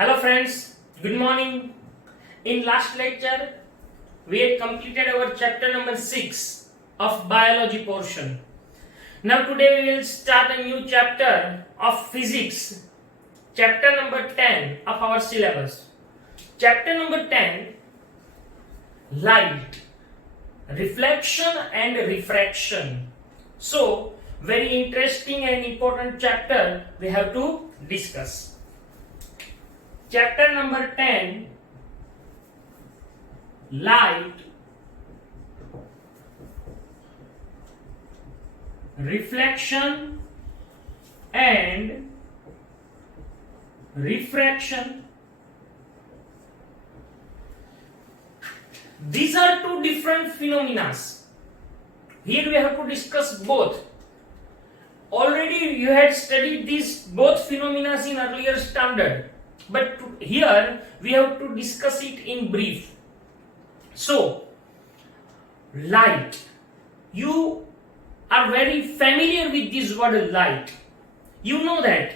Hello friends, good morning. In last lecture, we had completed our chapter number 6 of biology portion. Now today we will start a new chapter of physics, chapter number 10 of our syllabus. Chapter number 10, light, reflection and refraction. So, very interesting and important chapter we have to discuss. Chapter number 10, light, reflection and refraction. These are two different phenomena. Here we have to discuss both. Already you had studied these both phenomena in earlier standard, but here we have to discuss it in brief. So, light. You are very familiar with this word light. You know that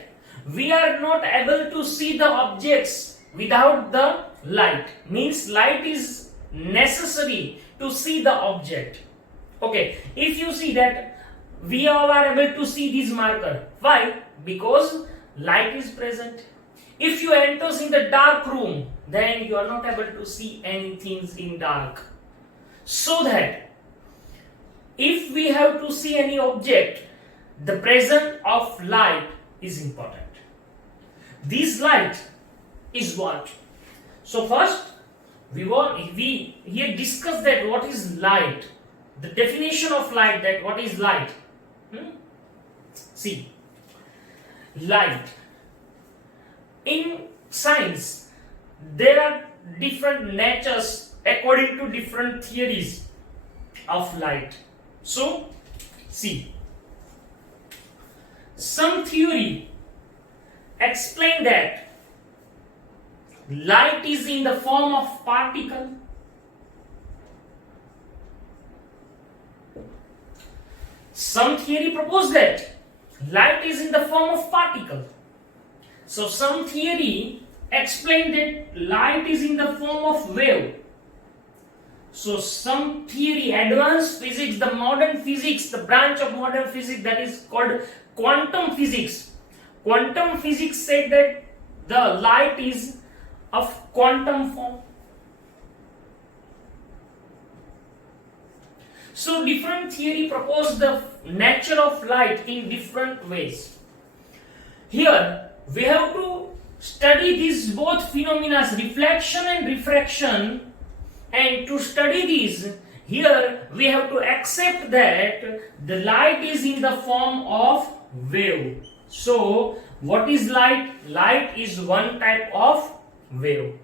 we are not able to see the objects without the light. Means light is necessary to see the object. Okay, if you see that we all are able to see this marker. Why? Because light is present. If you enter in the dark room, then you are not able to see anything in dark. So that if we have to see any object, the presence of light is important. This light is what? So first we here discuss that what is light. The definition of light, that what is light. See, light. In science, there are different natures according to different theories of light. So, see, some theory explain that light is in the form of particle. Some theory propose that light is in the form of particle. So some theory explain that light is in the form of wave. So some theory, advanced physics, the modern physics, the branch of modern physics that is called quantum physics. Quantum physics said that the light is of quantum form. So different theory propose the nature of light in different ways. Here we have to study these both phenomena, reflection and refraction, and to study these, here we have to accept that the light is in the form of wave. So what is light? Light is one type of wave.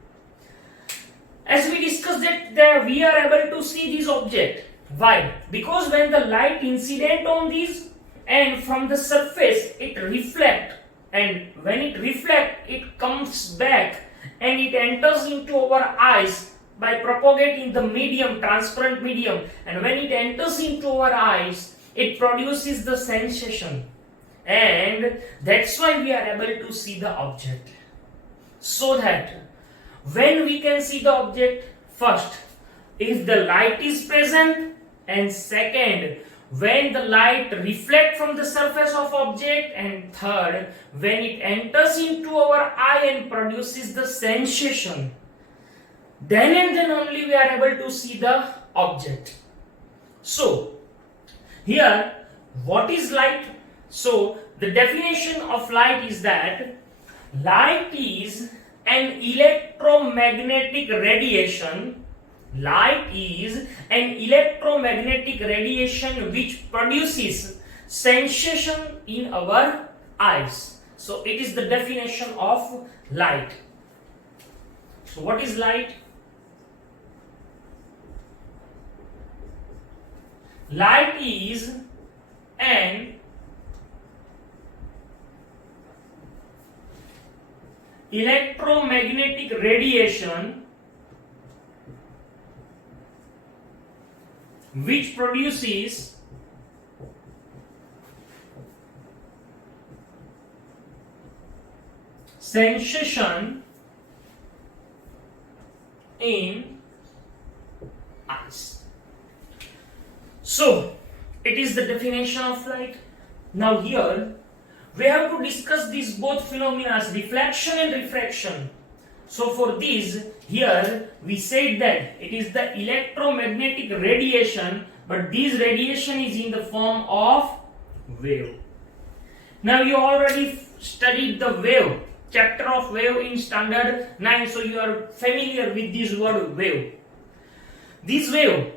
As we discussed that we are able to see this object. Why? Because when the light incident on these and from the surface it reflect, and when it reflect it comes back and it enters into our eyes by propagating the medium, transparent medium, and when it enters into our eyes it produces the sensation, and that's why we are able to see the object. So that when we can see the object, first if the light is present, and second when the light reflects from the surface of object, and third when it enters into our eye and produces the sensation, then and then only we are able to see the object. So here what is light? So the definition of light is that light is an electromagnetic radiation. Light is an electromagnetic radiation which produces sensation in our eyes. So it is the definition of light. So what is light? Light is an electromagnetic radiation which produces sensation in ice. So it is the definition of light. Now here we have to discuss these both phenomena, reflection and refraction. So for this, here we said that it is the electromagnetic radiation, but this radiation is in the form of wave. Now you already studied the wave, chapter of wave in standard 9, so you are familiar with this word wave. This wave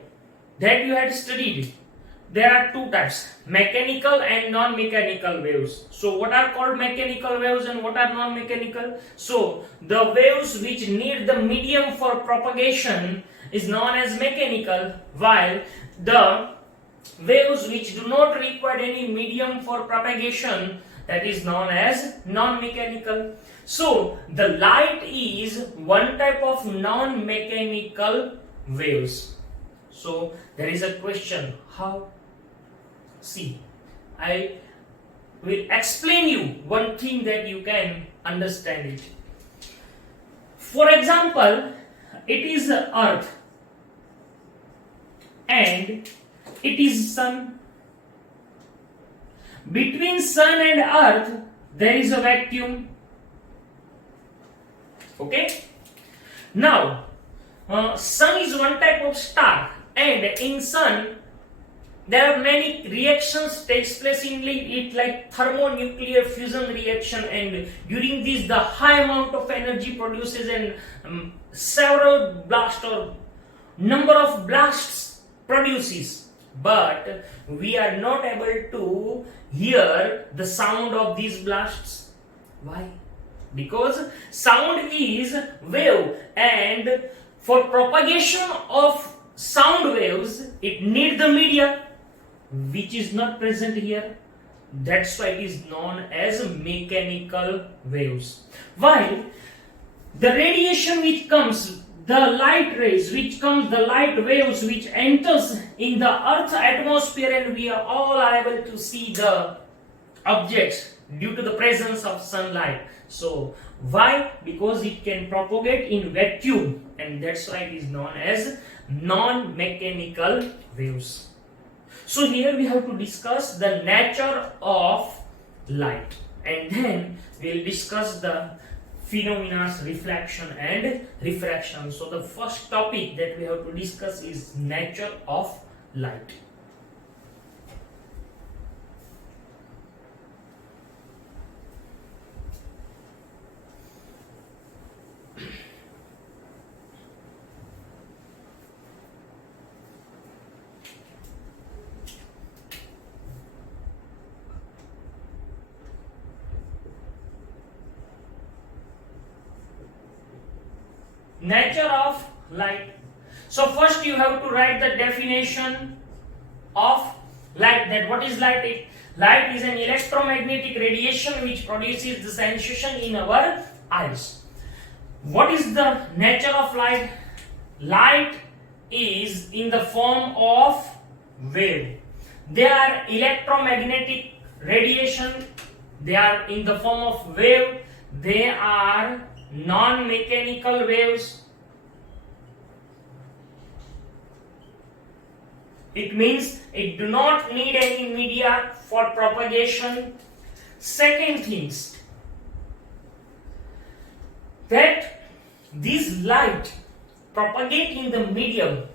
that you had studied, there are two types, mechanical and non-mechanical waves. So what are called mechanical waves and what are non-mechanical? So the waves which need the medium for propagation is known as mechanical, while the waves which do not require any medium for propagation, that is known as non-mechanical. So the light is one type of non-mechanical waves. So there is a question, how? See, I will explain you one thing that you can understand it. For example, it is earth and it is sun. Between sun and earth there is a vacuum. Okay? Now, sun is one type of star, and in sun there are many reactions takes place in it, like thermonuclear fusion reaction, and during this the high amount of energy produces and several blasts or number of blasts produces, but we are not able to hear the sound of these blasts. Why? Because sound is wave, and for propagation of sound waves it needs the media which is not present here. That's why it is known as mechanical waves. While the radiation which comes, the light rays which comes, the light waves which enters in the earth's atmosphere, and we are all able to see the objects due to the presence of sunlight. So why? Because it can propagate in vacuum, and that's why it is known as non-mechanical waves. So here we have to discuss the nature of light, and then we'll discuss the phenomena reflection and refraction. So the first topic that we have to discuss is nature of light. Nature of light. So first you have to write the definition of light. That what is light? Light is an electromagnetic radiation which produces the sensation in our eyes. What is the nature of light? Light is in the form of wave. They are electromagnetic radiation. They are in the form of wave. They are non-mechanical waves. It means it do not need any media for propagation. Second things, that this light propagate in the medium.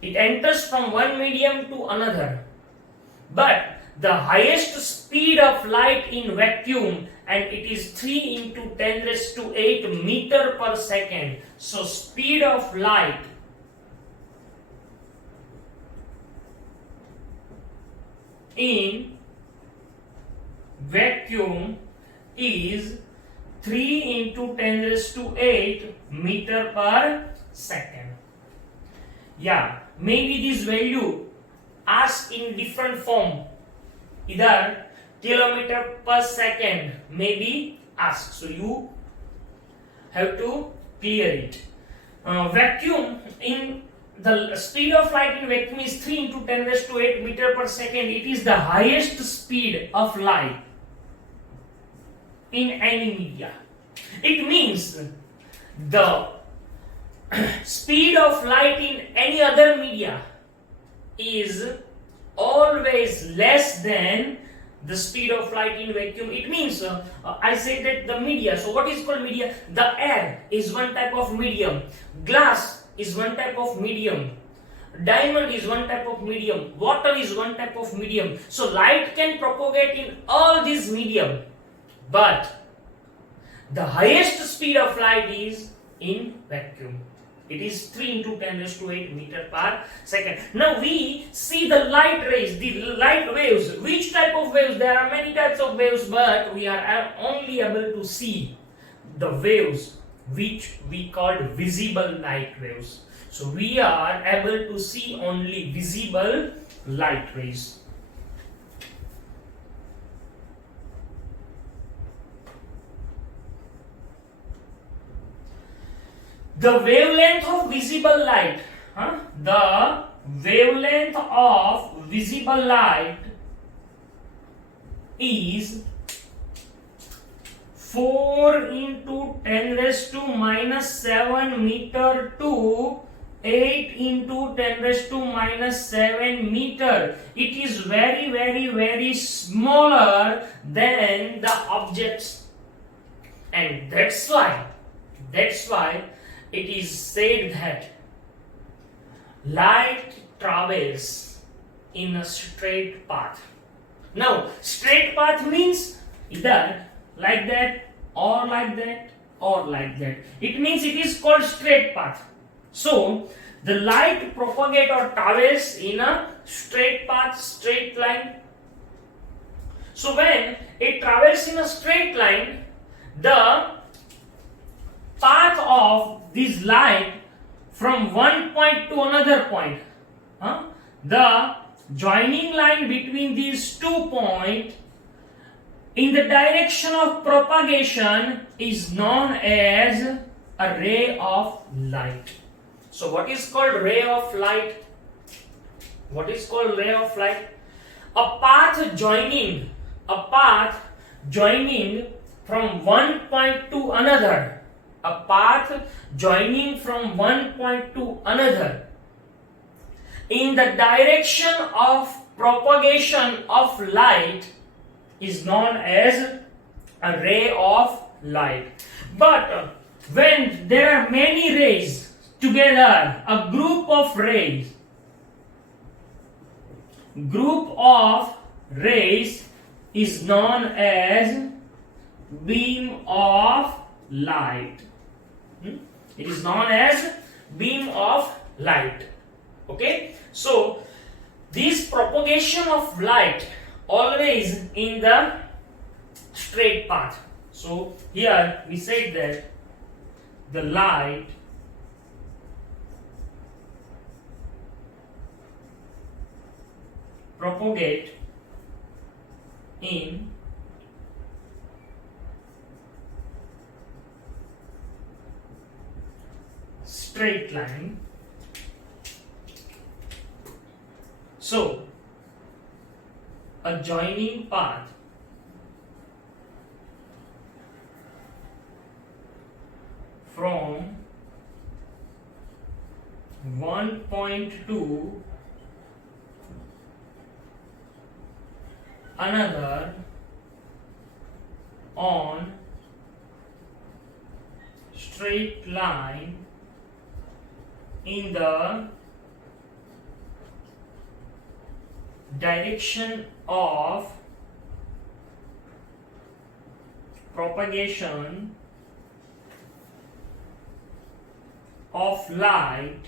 It enters from one medium to another. But the highest speed of light in vacuum, and it is 3 into 10 raised to 8 meter per second. So speed of light in vacuum is 3 into 10 raised to 8 meter per second. Yeah, maybe this value asked in different form, either kilometer per second may be asked, so you have to clear it. Vacuum, in the speed of light in vacuum is 3 into 10 raised to 8 meter per second. It is the highest speed of light in any media. It means the speed of light in any other media is always less than the speed of light in vacuum. It means I say that the media, so what is called media? The air is one type of medium, glass is one type of medium, diamond is one type of medium, water is one type of medium. So light can propagate in all these medium, but the highest speed of light is in vacuum. It is 3 into 10 raised to 8 meter per second. Now we see the light rays, the light waves. Which type of waves? There are many types of waves, but we are only able to see the waves which we call visible light waves. So we are able to see only visible light rays. The wavelength of visible light, the wavelength of visible light is 4 into 10 raised to minus 7 meter to 8 into 10 raised to minus 7 meter. It is very, very, very smaller than the objects, and that's why it is said that light travels in a straight path. Now, straight path means either like that or like that or like that. It means it is called straight path. So, the light propagates or travels in a straight path, straight line. So, when it travels in a straight line, the path of this light from one point to another point, the joining line between these 2 points in the direction of propagation is known as a ray of light. So what is called ray of light? What is called ray of light? A path joining from one point to another. A path joining from one point to another in the direction of propagation of light is known as a ray of light. But when there are many rays together, a group of rays is known as beam of light. It is known as beam of light. Okay, so this propagation of light always in the straight path. So here we said that the light propagate in straight line. So a joining path from one point to another on straight line in the direction of propagation of light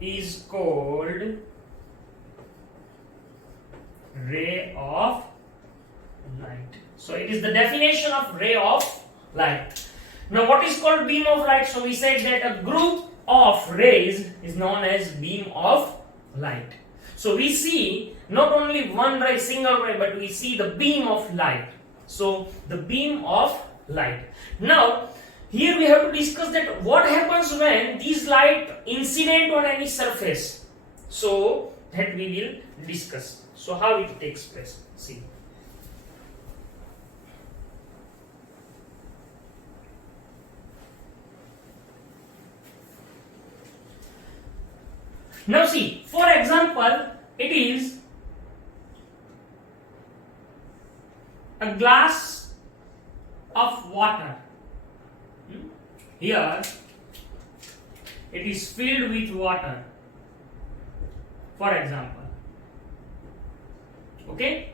is called ray of light. So it is the definition of ray of light. Now what is called beam of light? So we said that a group of rays is known as beam of light. So we see not only one ray, single ray, but we see the beam of light. So the beam of light. Now here we have to discuss that what happens when these light incident on any surface. So that we will discuss. So how it takes place. See. Now see, for example, it is a glass of water. Here it is filled with water, for example. Okay?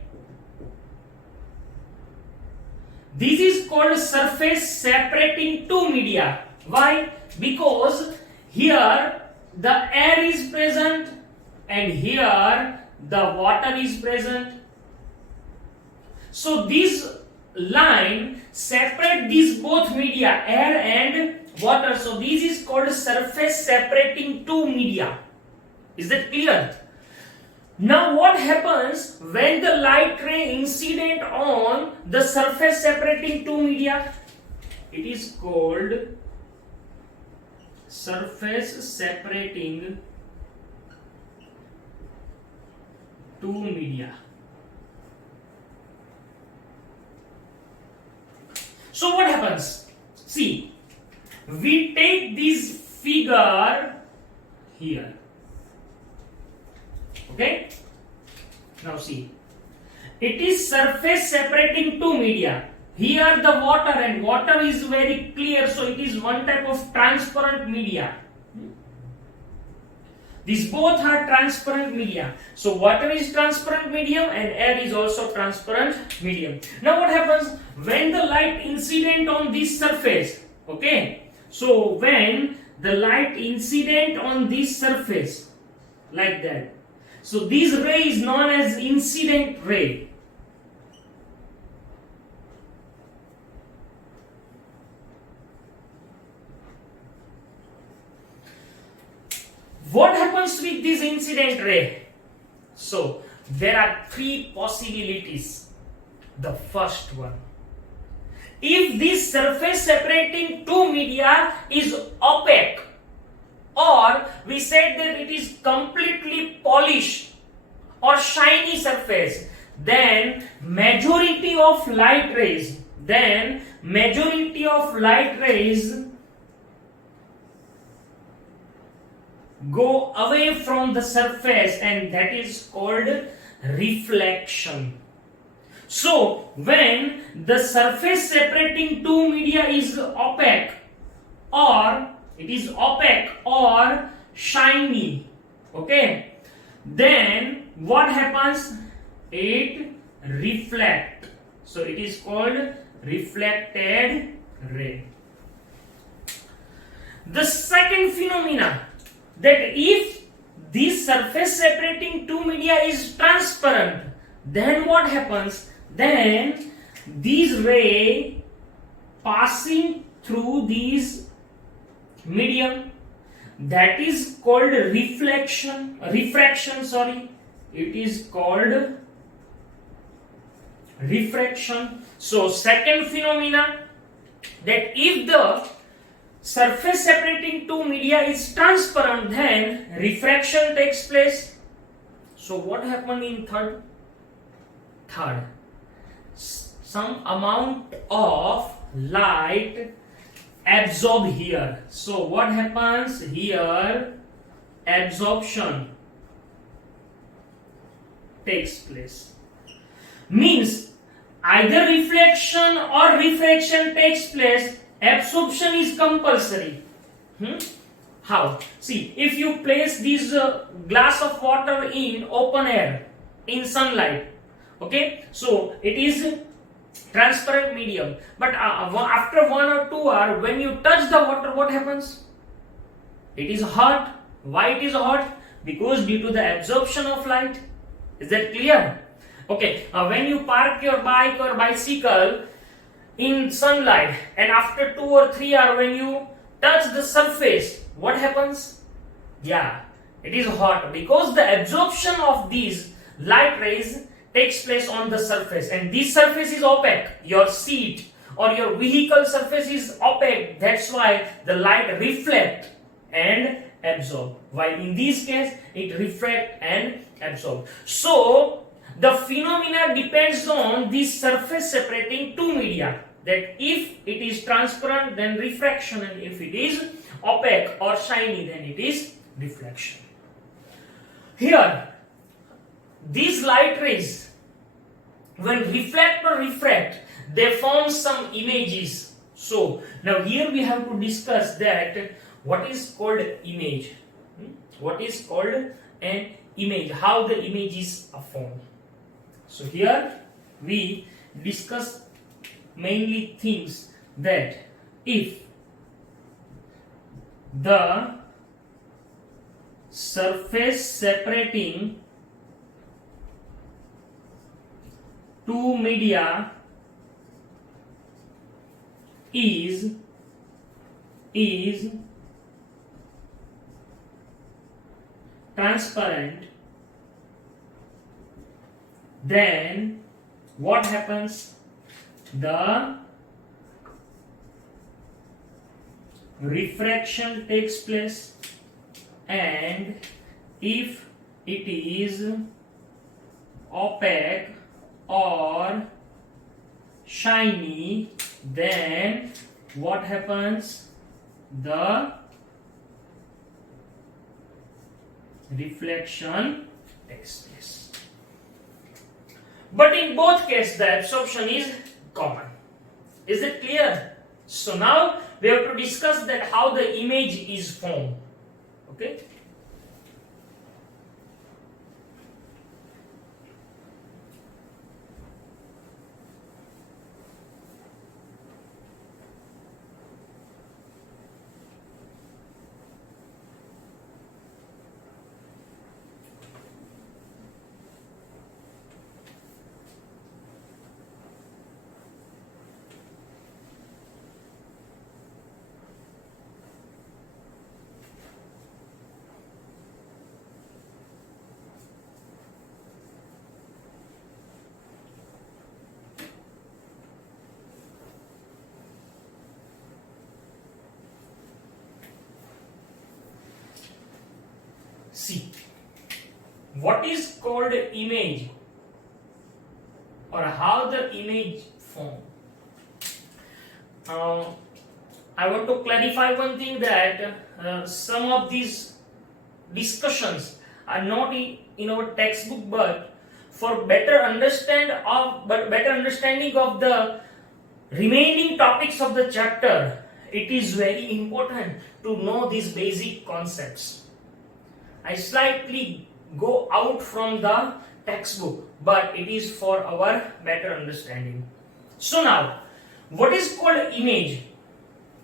This is called surface separating two media. Why? Because here the air is present and here the water is present. So this line separate these both media, air and water. So this is called surface separating two media. Is that clear? Now what happens when the light ray incident on the surface separating two media? It is called surface separating two media. So what happens? See, we take this figure here. Okay? Now see, it is surface separating two media. Here the water, and water is very clear, so it is one type of transparent media. These both are transparent media. So water is transparent medium and air is also transparent medium. Now what happens when the light incident on this surface? Okay, so when the light incident on this surface, like that, so this ray is known as incident ray. What happens with this incident ray? So there are three possibilities. The first one, if this surface separating two media is opaque, or we said that it is completely polished or shiny surface, then majority of light rays go away from the surface, and that is called reflection. So when the surface separating two media is opaque, or it is opaque or shiny, okay, then what happens? It reflects. So it is called reflected ray. The second phenomena, that if this surface separating two media is transparent, then what happens? Then these ray passing through these medium, that is called refraction. It is called refraction. So second phenomena, that if the surface separating two media is transparent, then refraction takes place. So what happened in third? Some amount of light absorb here. So what happens here? Absorption takes place. Means either reflection or refraction takes place, absorption is compulsory. How? See, if you place this glass of water in open air, in sunlight, okay, so it is transparent medium, but after 1 or 2 hours, when you touch the water, what happens? It is hot. Why it is hot? Because due to the absorption of light. Is that clear? Okay, when you park your bike or bicycle in sunlight, and after 2 or 3 hours, when you touch the surface, what happens? Yeah, it is hot, because the absorption of these light rays takes place on the surface, and this surface is opaque. Your seat or your vehicle surface is opaque. That's why the light reflect and absorb. While in this case, it refract and absorb. So the phenomena depends on this surface separating two media. That if it is transparent, then refraction, and if it is opaque or shiny, then it is reflection. Here, these light rays, when reflect or refract, they form some images. So now here we have to discuss that what is called image. What is called an image? How the images are formed. So here we discuss mainly things that if the surface separating two media is transparent, then what happens? The refraction takes place, and if it is opaque or shiny, then what happens? The reflection takes place. But in both cases, the absorption is common. Is it clear? So now we have to discuss that how the image is formed. Okay. See, what is called image, or how the image form. I want to clarify one thing, that some of these discussions are not in our textbook, but for better understanding of the remaining topics of the chapter, it is very important to know these basic concepts. I slightly go out from the textbook, but it is for our better understanding. So now, what is called image?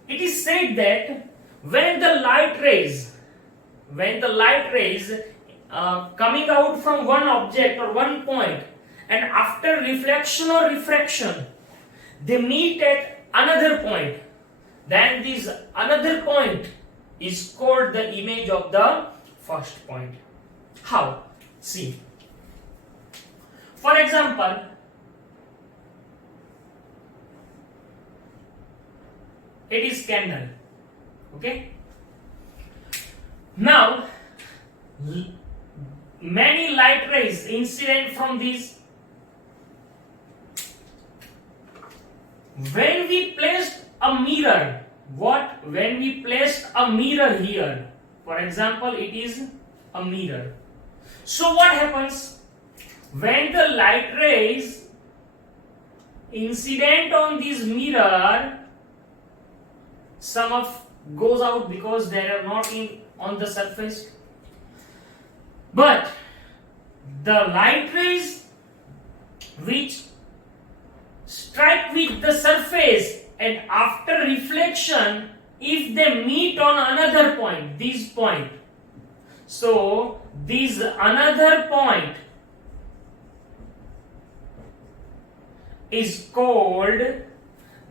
It is said that when the light rays coming out from one object or one point, and after reflection or refraction, they meet at another point, then this another point is called the image of the first point. How? See. For example, it is candle. Okay? Now, many light rays incident from these. When we placed a mirror, when we placed a mirror here, for example, it is a mirror. So what happens? When the light rays incident on this mirror, some of goes out because they are not on the surface. But the light rays which strike with the surface, and after reflection, if they meet on another point, this point, so this another point is called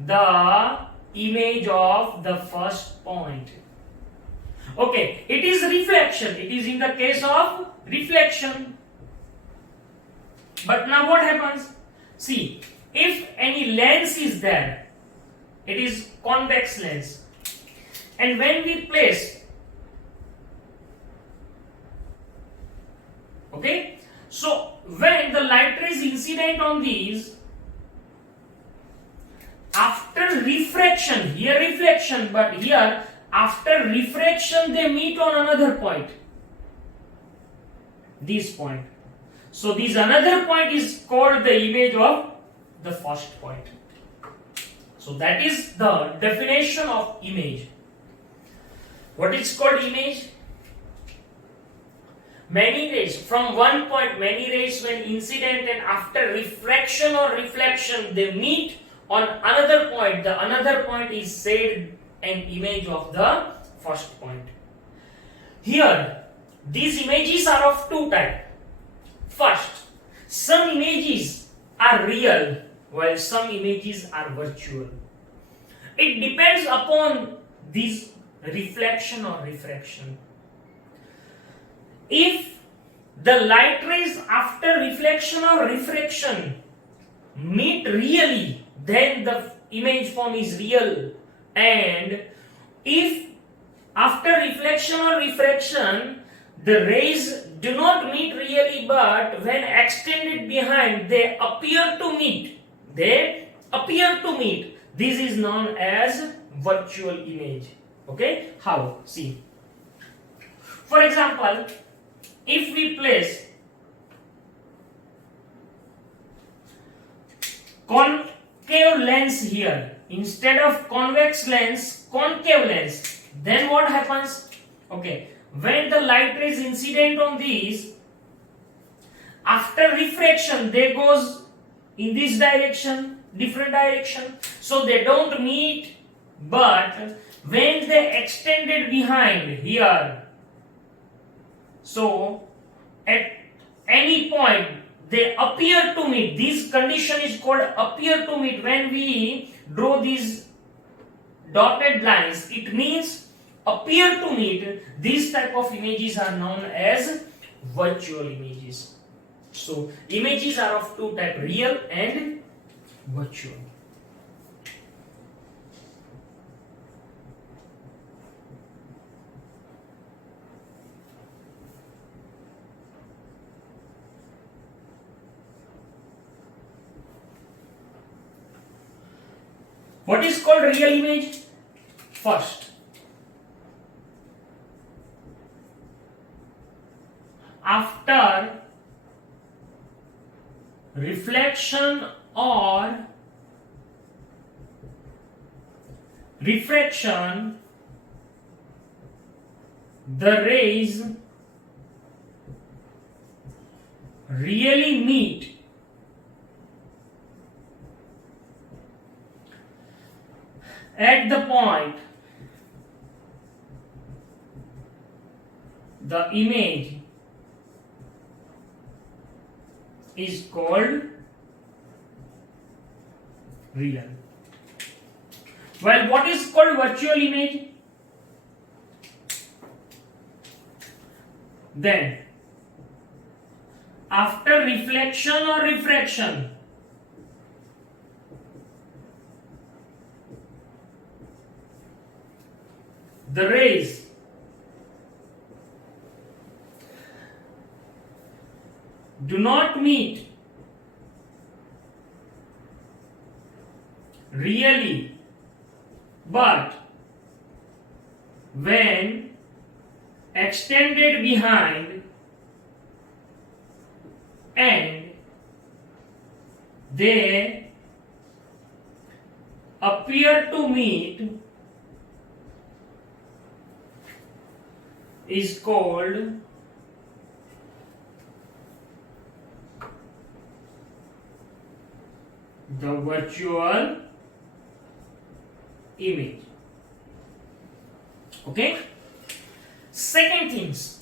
the image of the first point. Okay, it is reflection. It is in the case of reflection. But now what happens? See, if any lens is there, it is convex lens. And when we place, okay, so when the light rays incident on these, after refraction, here reflection, but here after refraction they meet on another point, this point. So this another point is called the image of the first point. So that is the definition of image. What is called image? Many rays from one point, many rays when incident and after refraction or reflection they meet on another point. The another point is said an image of the first point. Here, these images are of two types. First, some images are real while some images are virtual. It depends upon this reflection or refraction. If the light rays after reflection or refraction meet really, then the image form is real. And if after reflection or refraction the rays do not meet really, but when extended behind they appear to meet, this is known as virtual image. Okay, how? See, for example, if we place concave lens here instead of convex lens, concave lens, then what happens? Okay, when the light rays incident on these, after refraction they goes in this direction, different direction, so they don't meet, but when they extended behind here, so at any point they appear to meet. This condition is called appear to meet. When we draw these dotted lines, it means appear to meet. These type of images are known as virtual images. So images are of two types, real and virtual. What is called real image? First, after reflection or refraction, the rays really meet at the point the image is called real. Well, what is called virtual image? Then, after reflection or refraction, the rays do not meet really, but when extended behind and they appear to meet is called the virtual image. Okay. Second things,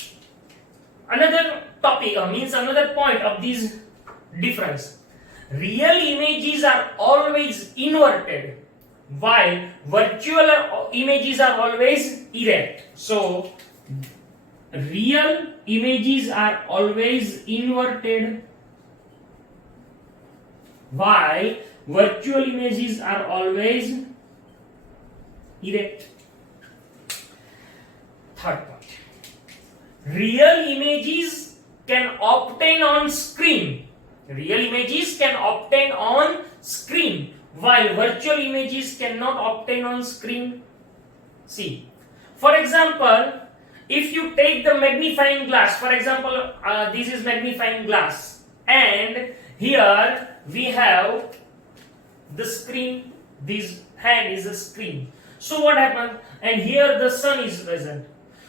another topic means another point of this difference. Real images are always inverted, while virtual images are always erect. So real images are always inverted, while virtual images are always erect. Third point, real images can obtain on screen. Real images can obtain on screen, while virtual images cannot obtain on screen. See, for example, if you take the magnifying glass, for example, this is magnifying glass, and here we have the screen. This hand is a screen. So what happens? And here the sun is present.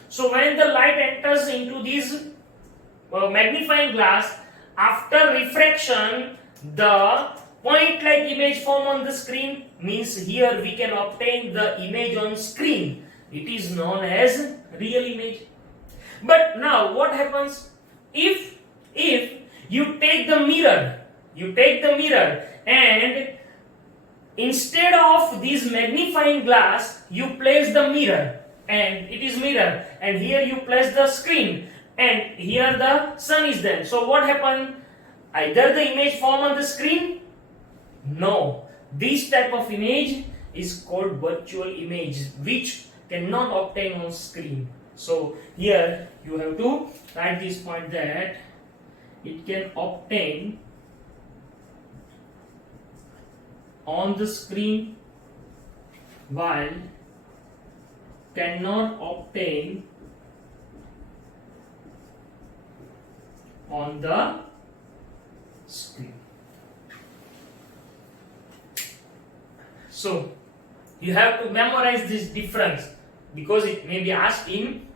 So when the light enters into this magnifying glass, after refraction, the point-like image form on the screen, means here we can obtain the image on screen. It is known as real image. But now what happens if you take the mirror, and instead of this magnifying glass you place the mirror, and it is mirror, and here you place the screen, and here the sun is there. So what happened? Either the image form on the screen? No. This type of image is called virtual image, which cannot obtain on screen. So here you have to write this point that it can obtain on the screen while cannot obtain on the screen. So you have to memorize this difference because it may be asked in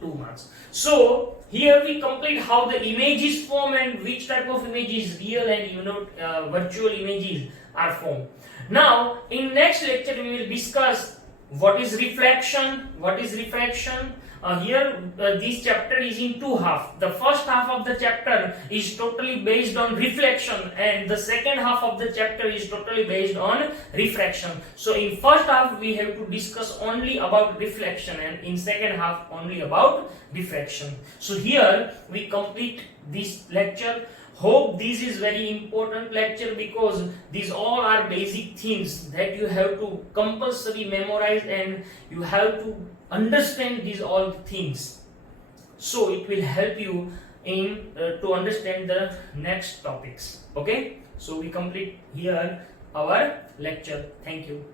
2 marks. So here we complete how the image is formed and which type of image is real and virtual images are formed. Now in next lecture we will discuss what is reflection, what is refraction. This chapter is in 2 halves. The first half of the chapter is totally based on reflection, and the second half of the chapter is totally based on refraction. So in first half we have to discuss only about reflection, and in second half only about refraction. So here we complete this lecture. Hope this is very important lecture because these all are basic things that you have to compulsory memorize, and you have to understand these all things. So it will help you in to understand the next topics. Okay, so we complete here our lecture. Thank you.